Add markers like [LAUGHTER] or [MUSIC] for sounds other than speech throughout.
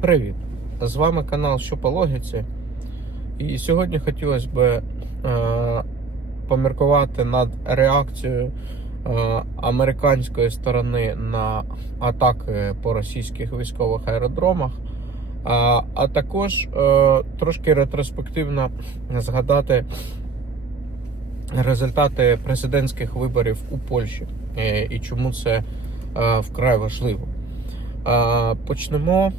Привіт! З вами канал Що по логіці. І сьогодні хотілося б е, поміркувати над реакцією е, американської сторони на атаки по російських військових аеродромах, а, а також е, трошки ретроспективно згадати результати президентських виборів у Польщі е, і чому це е, вкрай важливо. Е, Почнемо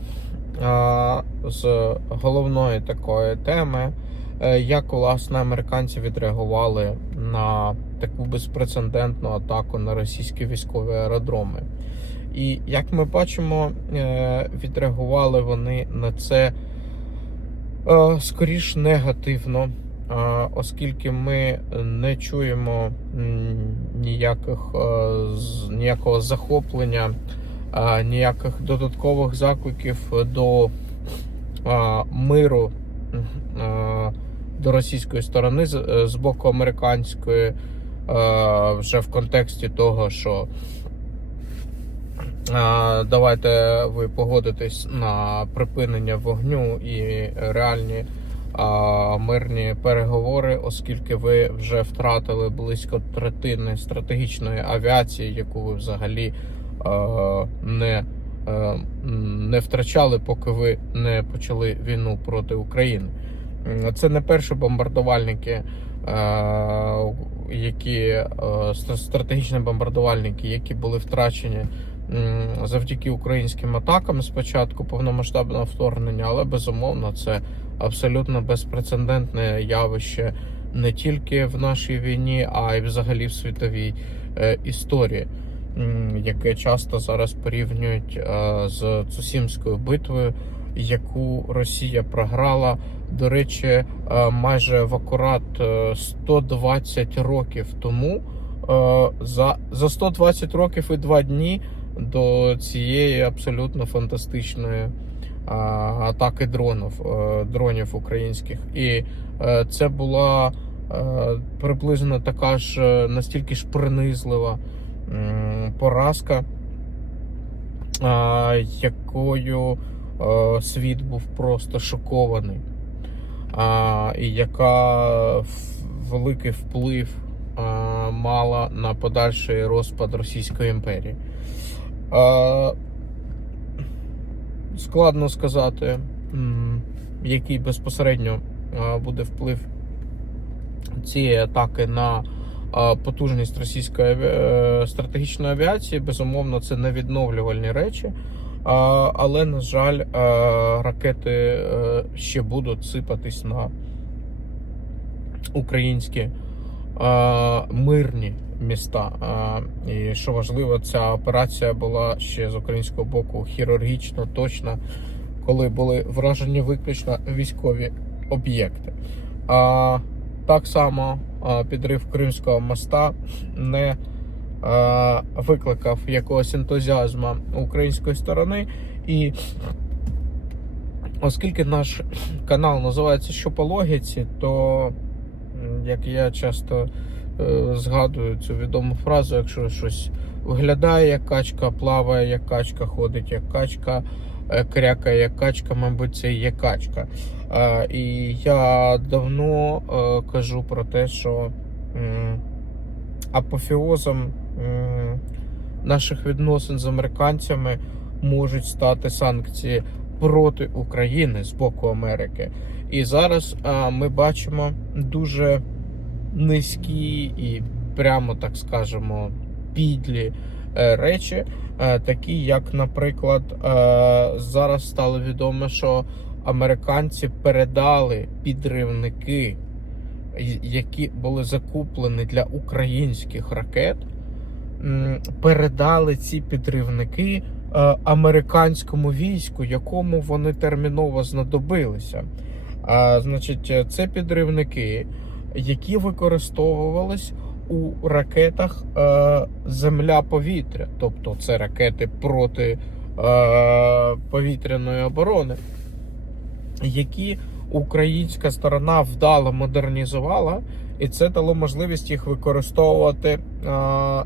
з головної такої теми, е, як власне американці відреагували на таку безпрецедентну атаку на російські військові аеродроми. І як ми бачимо, е, відреагували вони на це е, скоріш негативно, оскільки ми не чуємо ніяких, ніякого захоплення а, ніяких додаткових закликів до а, миру а, до російської сторони з, з боку американської, а, вже в контексті того, що а, давайте ви погодитесь на припинення вогню і реальні мирні переговори, оскільки ви вже втратили близько третини стратегічної авіації, яку ви взагалі не, не втрачали, поки ви не почали війну проти України. Це не перші бомбардувальники, які стратегічні бомбардувальники, які були втрачені завдяки українським атакам спочатку повномасштабного вторгнення, але безумовно це абсолютно безпрецедентне явище не тільки в нашій війні, а й взагалі в світовій е, історії яке часто зараз порівнюють е, з Цусімською битвою, яку Росія програла. До речі, е, майже в акурат е, 120 років тому. Е, За, за 120 років і 2 дні до цієї абсолютно фантастичної а, атаки дронів, е, дронів українських. І е, це була е, приблизно така ж е, настільки ж принизлива поразка, якою е, світ був просто шокований, і яка великий вплив мала на подальший розпад Російської імперії. Складно сказати, який безпосередньо буде вплив цієї атаки на потужність російської е, стратегічної авіації. Безумовно, це не відновлювальні речі. Але, на жаль, е, ракети е, ще будуть сипатись на українські мирні міста. І що важливо, ця операція була ще з українського боку хірургічно точна, коли були вражені виключно військові об'єкти. Так само підрив Кримського моста не викликав якогось ентузіазму української сторони. І оскільки наш канал називається Що по логіці, то як я часто згадую цю відому фразу, якщо щось виглядає як качка, плаває як качка, ходить як качка, е, крякає як качка, мабуть, це і є качка. Е, І я давно е, кажу про те, що м, апофеозом м, наших відносин з американцями можуть стати санкції проти України з боку Америки. І зараз е, ми бачимо дуже низькі і прямо так скажемо підлі е, речі, е, такі як, наприклад, е, зараз стало відомо, що американці передали підривники, які були закуплені для українських ракет, передали ці підривники американському війську, якому вони терміново знадобилися. А, значить, це підривники, які використовувались у ракетах е, земля-повітря, тобто це ракети проти е, повітряної оборони, які українська сторона вдало модернізувала, і це дало можливість їх використовувати е,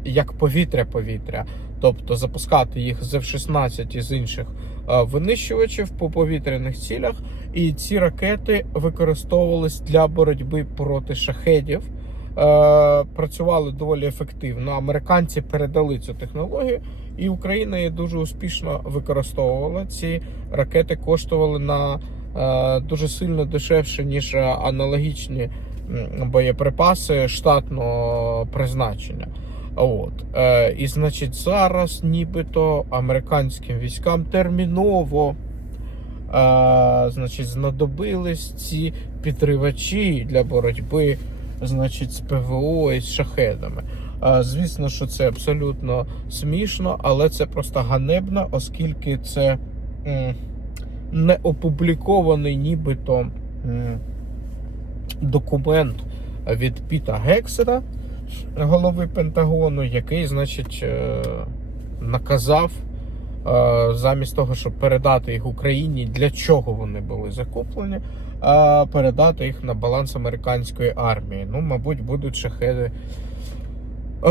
як повітря-повітря. тобто запускати їх з F-16 і з інших винищувачів по повітряних цілях. І ці ракети використовувались для боротьби проти шахедів. Е, Працювали доволі ефективно. Американці передали цю технологію, і Україна її дуже успішно використовувала. Ці ракети коштували на е, дуже сильно дешевше, ніж аналогічні боєприпаси штатного призначення. От. Е, і значить, зараз нібито американським військам терміново е, значить, знадобились ці підривачі для боротьби значить, з ПВО і з шахедами. Е, звісно, що це абсолютно смішно, але це просто ганебно, оскільки це не опублікований нібито документ від Піта Гексера, голови Пентагону, який, значить, е, наказав замість того, щоб передати їх Україні, для чого вони були закуплені, передати їх на баланс американської армії. Ну, мабуть, будуть шахеди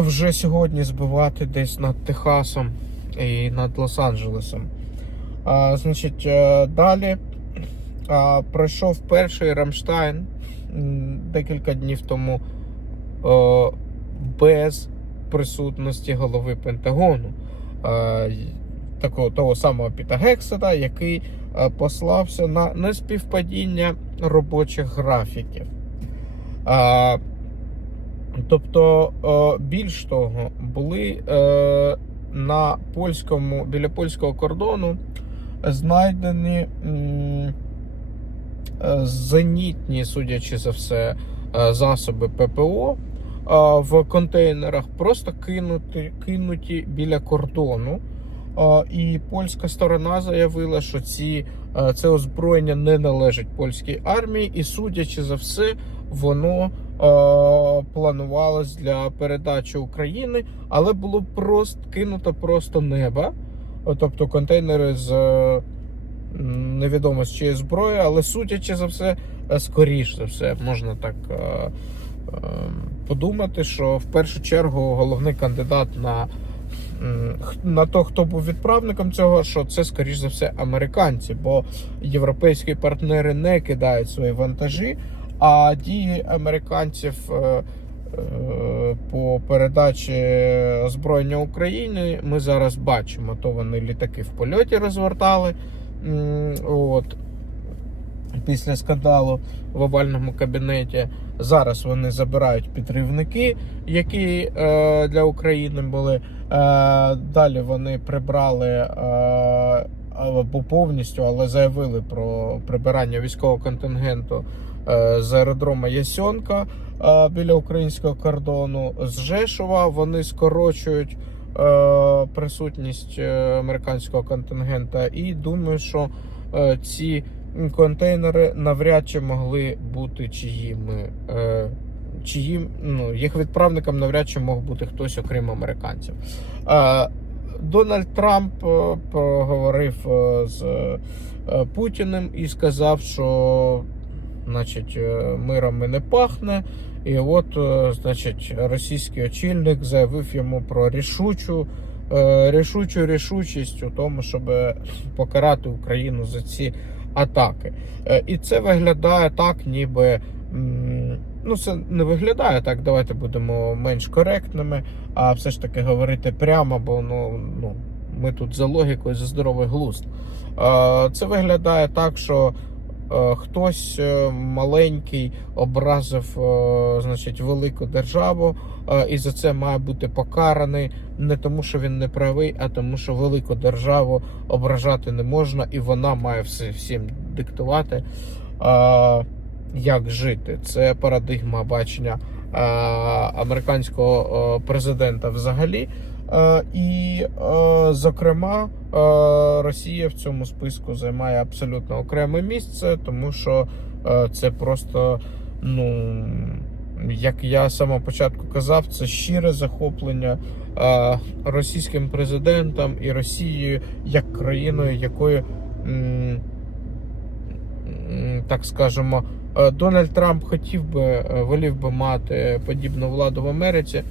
вже сьогодні збивати десь над Техасом і над Лос-Анджелесом. Значить, е, далі пройшов перший Рамштайн декілька днів тому без присутності голови Пентагону, такого того самого Піта Гексета, який е, послався на неспівпадіння робочих графіків. А, Тобто, е, більш того, були е, на польському біля польського кордону знайдені зенітні, судячи за все, засоби ППО в контейнерах, просто кинуті, кинуті біля кордону. І польська сторона заявила, що ці, е, це озброєння не належить польській армії, і судячи за все, воно е, планувалось для передачі України, але було просто кинуто просто неба. Е, Тобто контейнери з невідомо з чиєї зброї, але судячи за все, скоріш за все, можна так подумати, що в першу чергу головний кандидат на, на то, хто був відправником цього, що це скоріш за все американці, бо європейські партнери не кидають свої вантажі. А дії американців е, е, по передачі озброєння Україні ми зараз бачимо. То вони літаки в польоті розвертали. От. Після скандалу в овальному кабінеті. Зараз вони забирають підривники, які е, для України були. Е, далі вони прибрали е, або повністю, але заявили про прибирання військового контингенту е, з аеродрома Ясьонка е, біля українського кордону. З Жешова вони скорочують е, присутність е, американського контингента. І думаю, що е, ці контейнери навряд чи могли бути чиїми. Е, чиїм, ну, їх відправником навряд чи мог бути хтось, окрім американців. Е, Дональд Трамп е, поговорив е, з е, Путіним і сказав, що значить, миром і не пахне. І от, значить, російський очільник заявив йому про рішучу, рішучу рішучість у тому, щоб покарати Україну за ці атаки. Е, І це виглядає так, ніби. Ну, це не виглядає так. Давайте будемо менш коректними, а все ж таки говорити прямо, бо ну, ну, ми тут за логікою, за здоровий глузд. Е, Це виглядає так, що хтось е, маленький образив е, значить, велику державу, е, і за це має бути покараний не тому, що він не правий, а тому, що велику державу ображати не можна, і вона має все, всім диктувати, е, як жити. Це парадигма бачення е, американського е, президента взагалі. Е, І, е, зокрема, е, Росія в цьому списку займає абсолютно окреме місце, тому що це просто, ну як я з початку казав, це щире захоплення російським президентом і Росією як країною, якою, так скажемо, Дональд Трамп хотів би, волів би мати подібну владу в Америці.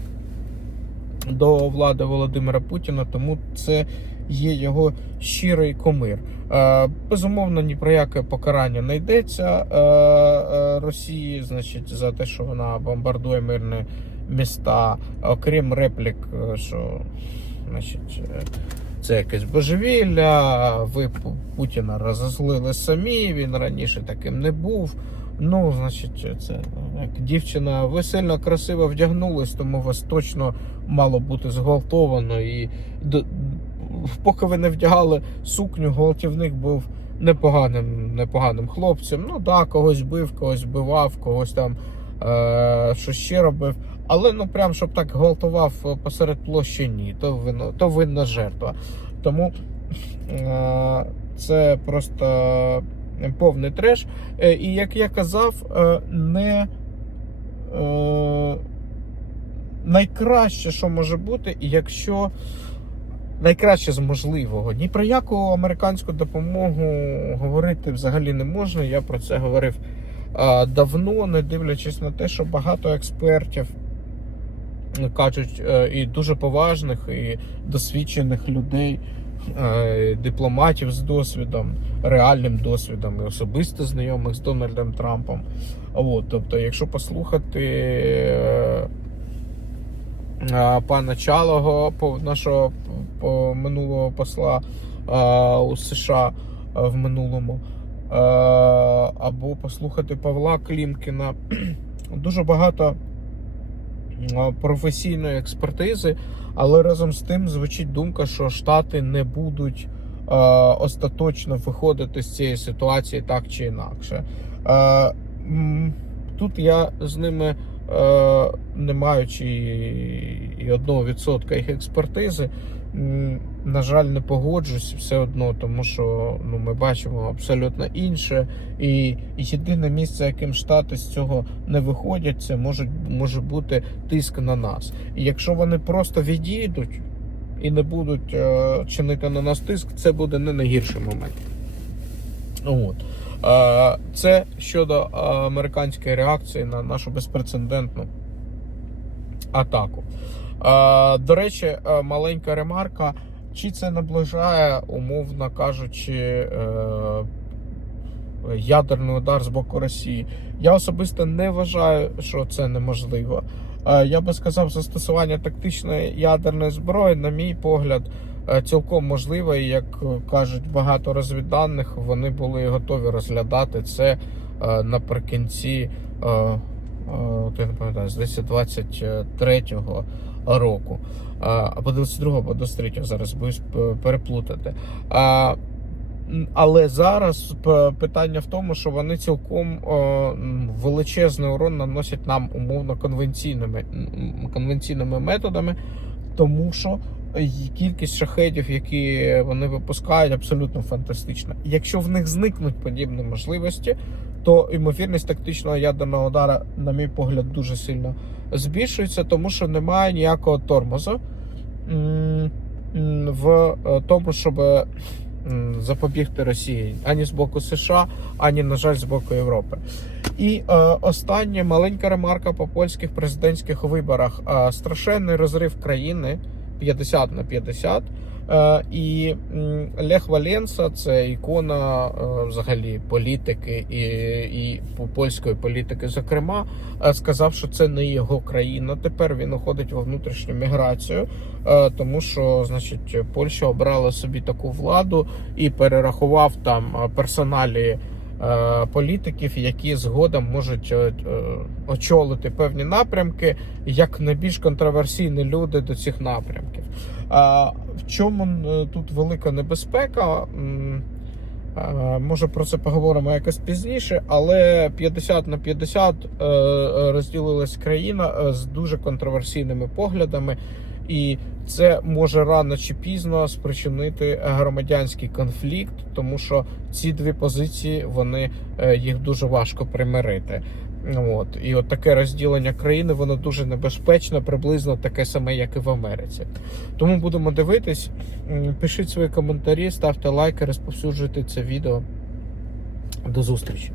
До влади Володимира Путіна, тому це є його щирий комир. Е, Безумовно, ні про яке покарання не йдеться е, е, Росії, значить, за те, що вона бомбардує мирні міста, окрім реплік, що значить. Це якесь божевілля, ви Путіна розозлили самі, він раніше таким не був. Ну, значить, це як дівчина, ви сильно красиво вдягнулись, тому вас точно мало бути зґвалтовано. І д- поки ви не вдягали сукню, гвалтівник був непоганим, непоганим хлопцем. Ну так, когось бив, когось вбивав, когось там е- що ще робив. Але ну прям щоб так гвалтував посеред площі, ні, то винно, то винна жертва. Тому е- це просто повний треш. Е, І як я казав, е, не е, найкраще, що може бути, якщо найкраще з можливого, ні про яку американську допомогу говорити взагалі не можна. Я про це говорив давно, не дивлячись на те, що багато експертів кажуть, і дуже поважних, і досвідчених людей, дипломатів з досвідом, реальним досвідом, і особисто знайомих з Дональдом Трампом. От, тобто, якщо послухати е, е, пана Чалого, нашого минулого посла е, у США е, в минулому, е, або послухати Павла Клімкіна, [CLEARS THROAT] дуже багато е, професійної експертизи, але разом з тим звучить думка, що Штати не будуть остаточно виходити з цієї ситуації так чи інакше. Тут я з ними, не маючи і- одного відсотка їх експертизи, на жаль, не погоджусь все одно, тому що ну, ми бачимо абсолютно інше. І єдине місце, яким штати з цього не виходять, це може, може бути тиск на нас. І якщо вони просто відійдуть і не будуть е, чинити на нас тиск, це буде не найгірший момент. От. Е, Це щодо е, американської реакції на нашу безпрецедентну атаку. Е, До речі, е, маленька ремарка. Чи це наближає, умовно кажучи, е, ядерний удар з боку Росії? Я особисто не вважаю, що це неможливо. Е, Я би сказав, застосування тактичної ядерної зброї, на мій погляд, е, цілком можливе. І як кажуть багато розвідданих, вони були готові розглядати це наприкінці. от я не пам'ятаю, здається, 23-го року. Або 22-го, або 23-го, зараз боюсь переплутати. А, але зараз питання в тому, що вони цілком величезний урон наносять нам умовно конвенційними, конвенційними методами, тому що кількість шахедів, які вони випускають, абсолютно фантастична. Якщо в них зникнуть подібні можливості, то ймовірність тактичного ядерного удара, на мій погляд, дуже сильно збільшується, тому що немає ніякого тормозу в е, тому, щоб запобігти Росії ані з боку США, ані, на жаль, з боку Європи. І е, остання маленька ремарка по польських президентських виборах. Е, страшенний розрив країни 50 на 50. Е, і Лех Валенса це ікона е, взагалі політики і, і польської політики, зокрема, е, сказав, що це не його країна. Тепер він уходить во внутрішню міграцію, тому що, значить, Польща обрала собі таку владу і перерахував там персоналі. Політиків, які згодом можуть очолити певні напрямки, як найбільш контроверсійні люди до цих напрямків. В чому е, тут велика небезпека? Е, Може про це поговоримо якось пізніше, але 50 на 50 е, розділилась країна з дуже контроверсійними поглядами, і це може рано чи пізно спричинити громадянський конфлікт, тому що ці дві позиції вони їх дуже важко примирити. От і от таке розділення країни воно дуже небезпечно, приблизно таке саме, як і в Америці. Тому будемо дивитись. Пишіть свої коментарі, ставте лайки, розповсюджуйте це відео. До зустрічі.